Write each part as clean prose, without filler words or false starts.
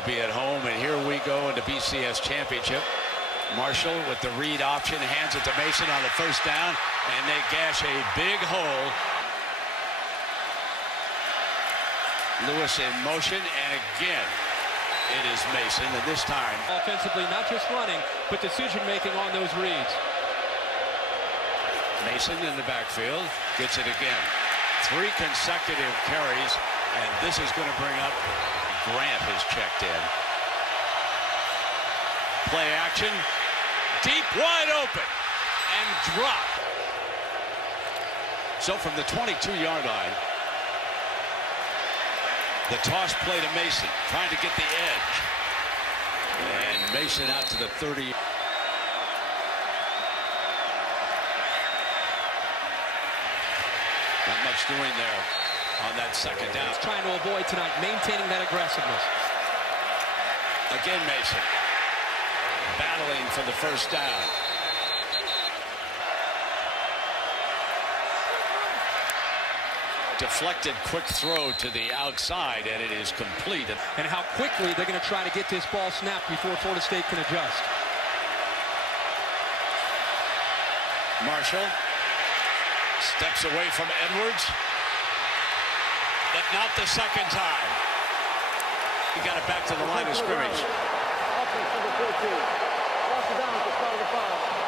will be at home, and here we go into BCS championship. Marshall with the read option, hands it to Mason on the first down, and they gash a big hole. Lewis in motion, and again, it is Mason, and this time offensively, not just running, but decision-making on those reads. Mason in the backfield, gets it again. 3 consecutive carries, and this is going to bring up Grant has checked in. Play action, deep, wide open, and drop. So from the 22-yard line, the toss play to Mason, trying to get the edge. And Mason out to the 30. Not much doing there on that second down. He's trying to avoid tonight, maintaining that aggressiveness. Again, Mason battling for the first down. Deflected quick throw to the outside, and it is complete. And how quickly they're going to try to get this ball snapped before Florida State can adjust. Marshall steps away from Edwards, but not the second time. He got it back to the line of scrimmage.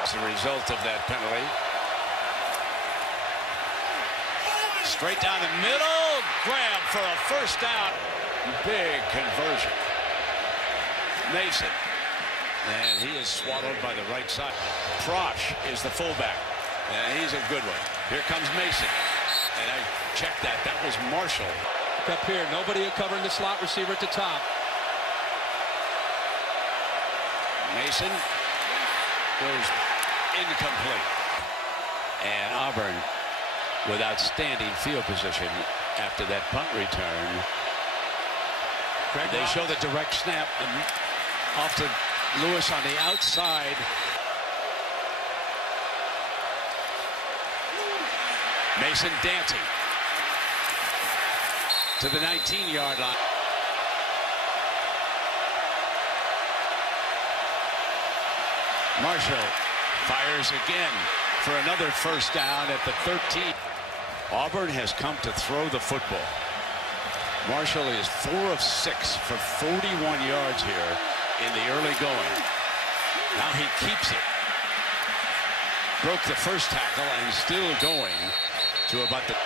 As a result of that penalty. Straight down the middle, grab for a first down. Big conversion. Mason, and he is swallowed by the right side. Prosh is the fullback, and he's a good one. Here comes Mason, and I checked that. That was Marshall. Up here, nobody covering the slot receiver at the top. Mason goes incomplete. And Auburn with outstanding field position after that punt return. They show the direct snap off to Lewis on the outside. Mason dancing to the 19-yard line. Marshall fires again for another first down at the 13. Auburn has come to throw the football. Marshall is 4 of 6 for 41 yards here in the early going. Now he keeps it. Broke the first tackle and still going to about the...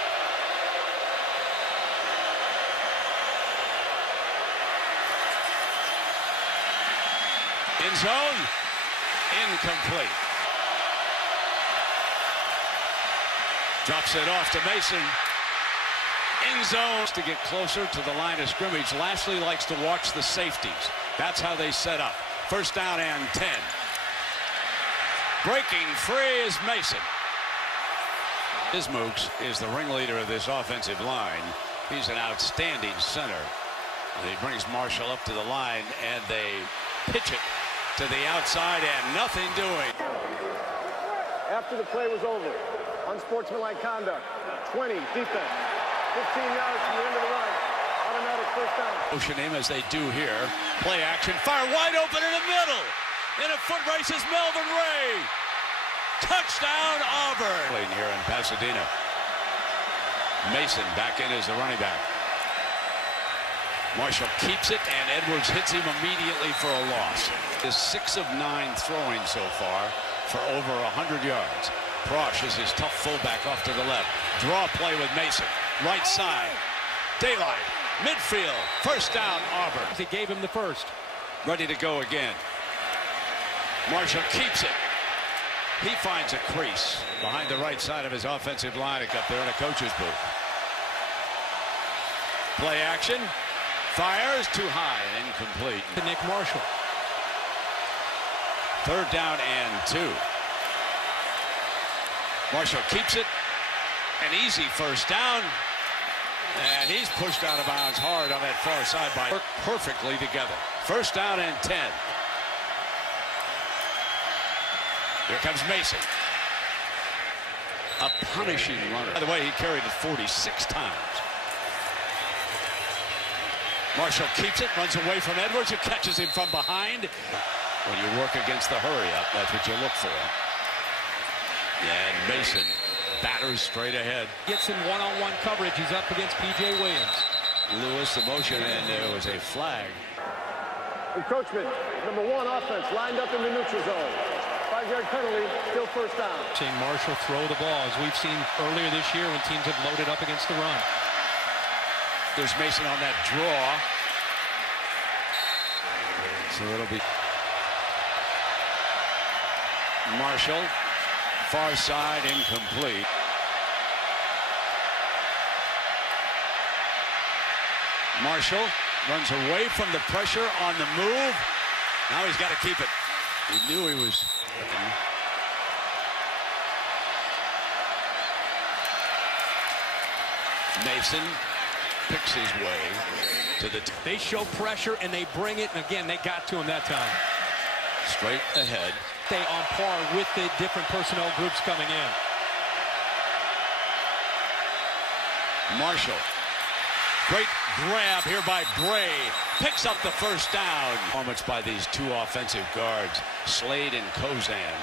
End zone, incomplete. Drops it off to Mason. End zone to get closer to the line of scrimmage. Lashley likes to watch the safeties. That's how they set up. First down and 10. Breaking free is Mason. Ismooks is the ringleader of this offensive line. He's an outstanding center. And he brings Marshall up to the line, and they pitch it to the outside, and nothing doing. After the play was over, unsportsmanlike conduct, 20, defense, 15 yards from the end of the run, automatic first down. Motion him as they do here. Play action, fire wide open in the middle. In a foot race is Melvin Ray. Touchdown, Auburn. Playing here in Pasadena. Mason back in as the running back. Marshall keeps it, and Edwards hits him immediately for a loss. Is 6 of 9 throwing so far for over 100 yards. Prosh is his tough fullback off to the left. Draw play with Mason. Right side. Daylight. Midfield. First down, Auburn. They gave him the first. Ready to go again. Marshall keeps it. He finds a crease behind the right side of his offensive line up there in a coach's booth. Play action. Fires too high and incomplete. To Nick Marshall. Third down and 2. Marshall keeps it. An easy first down. And he's pushed out of bounds hard on that far side by work perfectly together. First down and 10. Here comes Mason. A punishing runner. By the way, he carried it 46 times. Marshall keeps it, runs away from Edwards, who catches him from behind. When you work against the hurry-up, that's what you look for. And Mason batters straight ahead. Gets in one-on-one coverage. He's up against P.J. Williams. Lewis, the motion, and there was a flag. Encroachment, #1 offense, lined up in the neutral zone. 5-yard penalty, still first down. Seeing Marshall throw the ball, as we've seen earlier this year when teams have loaded up against the run. There's Mason on that draw. So it'll be Marshall, far side, incomplete. Marshall runs away from the pressure on the move. Now he's got to keep it. He knew he was. Mason picks his way to the. They show pressure and they bring it, and again, they got to him that time. Straight ahead. Stay on par with the different personnel groups coming in. Marshall. Great grab here by Bray. Picks up the first down. Performance by these two offensive guards, Slade and Kozan,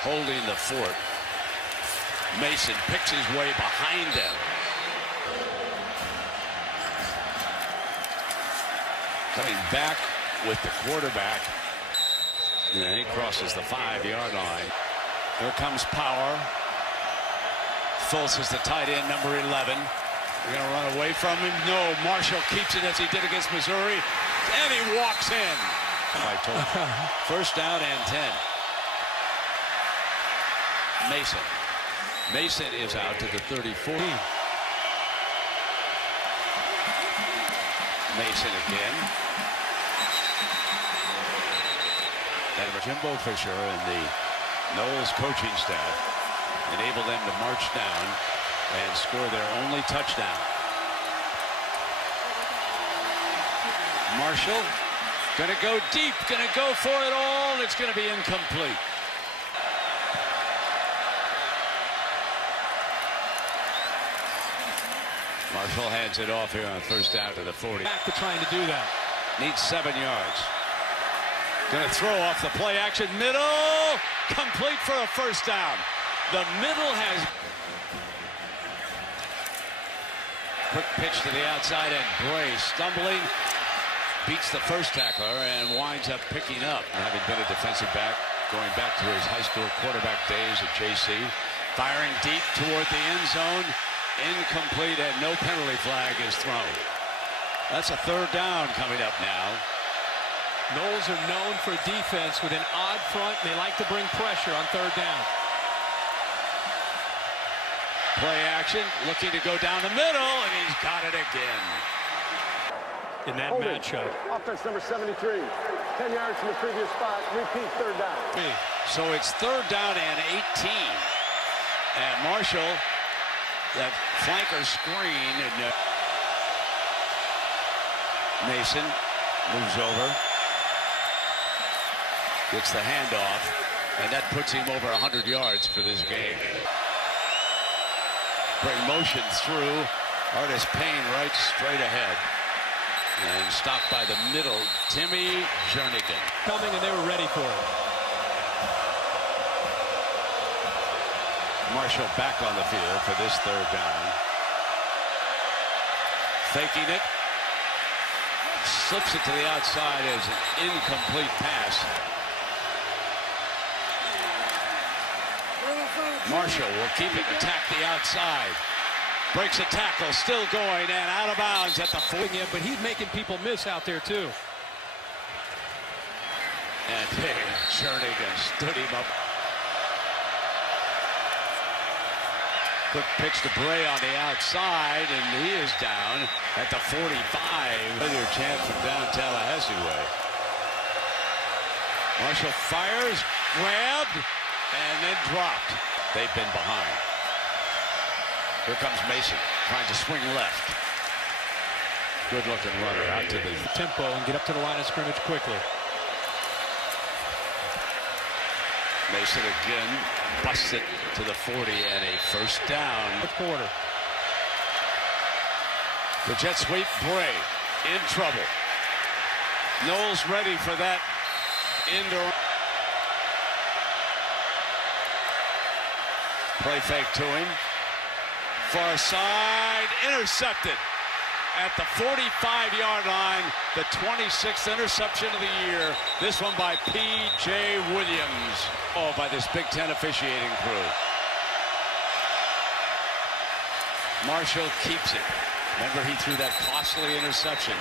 holding the fort. Mason picks his way behind them. Coming back with the quarterback. And he crosses the 5-yard line. Here comes Power. Fultz is the tight end, number 11. They're going to run away from him. No, Marshall keeps it as he did against Missouri. And he walks in. I told you. First down and 10. Mason. Mason is out to the 34. Mason again. And Jimbo Fisher and the Knowles coaching staff enable them to march down and score their only touchdown. Marshall gonna go deep, gonna go for it all, and it's gonna be incomplete. Marshall hands it off here on first down to the 40. Back to trying to do that. Needs 7 yards. Gonna throw off the play action, middle, complete for a first down. The middle has quick pitch to the outside, and Bray stumbling, beats the first tackler and winds up picking up. Having been a defensive back, going back to his high school quarterback days at JC, firing deep toward the end zone, incomplete, and no penalty flag is thrown. That's a third down coming up now. Knowles are known for defense with an odd front, and they like to bring pressure on third down. Play action, looking to go down the middle, and he's got it again. In that Holding. matchup. Offense number 73. 10 yards from the previous spot. Repeat third down. So it's third down and 18. And Marshall, that flanker screen, and Mason moves over. Gets the handoff, and that puts him over 100 yards for this game. Bring motion through. Artis Payne right straight ahead. And stopped by the middle, Timmy Jernigan. Coming, and they were ready for it. Marshall back on the field for this third down. Faking it. Slips it to the outside as an incomplete pass. Marshall will keep it, attack the outside. Breaks a tackle, still going, and out of bounds at the 40. Yeah, but he's making people miss out there, too. And Jernigan stood him up. Quick pitch to Bray on the outside, and he is down at the 45. Another chance from down Tallahassee way. Marshall fires, grabbed, and then dropped. They've been behind. Here comes Mason, trying to swing left. Good-looking runner out to the tempo and get up to the line of scrimmage quickly. Mason again busts it to the 40 and a first down. Fourth quarter. The jet sweep, Bray in trouble. Knowles ready for that indoor. Play fake to him. Far side, intercepted at the 45-yard line. The 26th interception of the year. This one by P.J. Williams. Oh, by this Big Ten officiating crew. Marshall keeps it. Remember, he threw that costly interception.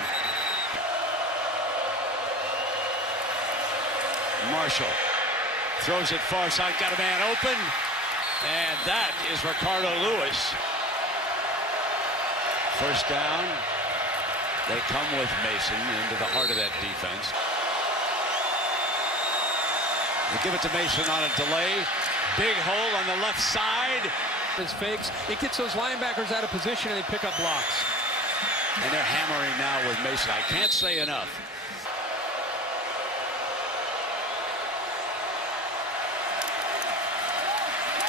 Marshall throws it far side, got a man open, and that is Ricardo Lewis. First down. They come with Mason into the heart of that defense. They give it to Mason on a delay. Big hole on the left side. His fakes, it gets those linebackers out of position and they pick up blocks. And they're hammering now with Mason. I can't say enough.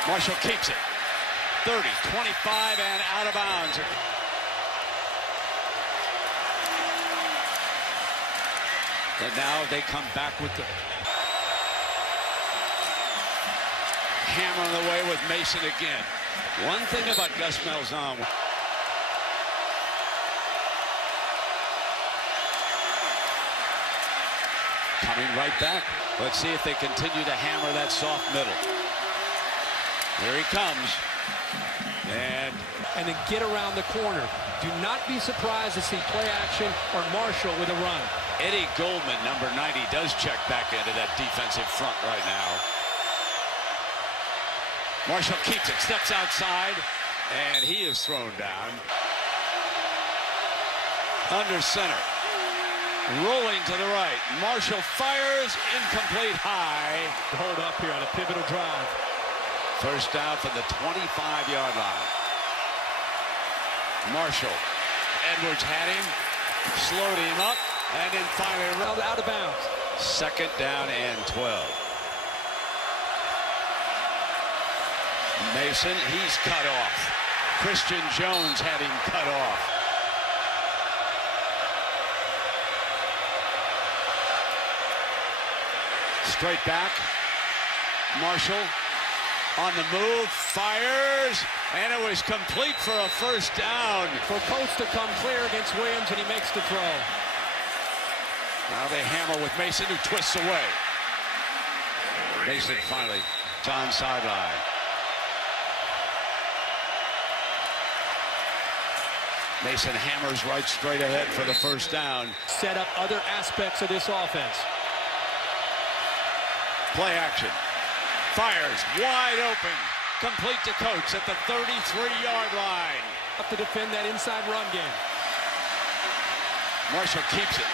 Marshall keeps it. 30, 25, and out of bounds. And now they come back with the hammer away with Mason again. One thing about Gus Malzahn. Coming right back. Let's see if they continue to hammer that soft middle. Here he comes. And then get around the corner. Do not be surprised to see play action or Marshall with a run. Eddie Goldman, number 90, does check back into that defensive front right now. Marshall keeps it, steps outside, and he is thrown down. Under center. Rolling to the right. Marshall fires, incomplete high. Hold up here on a pivotal drive. First down from the 25-yard line. Marshall. Edwards had him, slowed him up, and then finally out of bounds. Second down and 12. Mason, he's cut off. Christian Jones had him cut off. Straight back. Marshall on the move, fires, and it was complete for a first down. For Coates to come clear against Williams, and he makes the throw. Now they hammer with Mason, who twists away. Mason finally on sideline. Mason hammers right straight ahead for the first down. Set up other aspects of this offense. Play action. Fires wide open. Complete to Coates at the 33-yard line. Up to defend that inside run game. Marshall keeps it.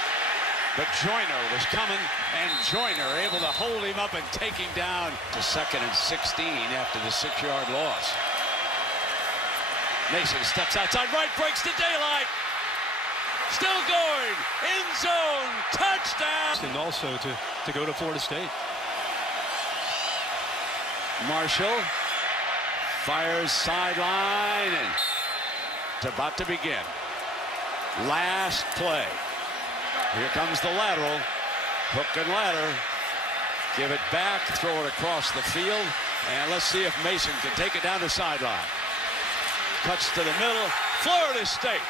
But Joyner was coming, and Joyner able to hold him up and take him down to 2nd and 16 after the 6-yard loss. Mason steps outside right, breaks the daylight. Still going. End zone. Touchdown. And also to go to Florida State. Marshall fires sideline, and it's about to begin. Last play. Here comes the lateral. Hook and ladder. Give it back, throw it across the field, and let's see if Mason can take it down the sideline. Cuts to the middle. Florida State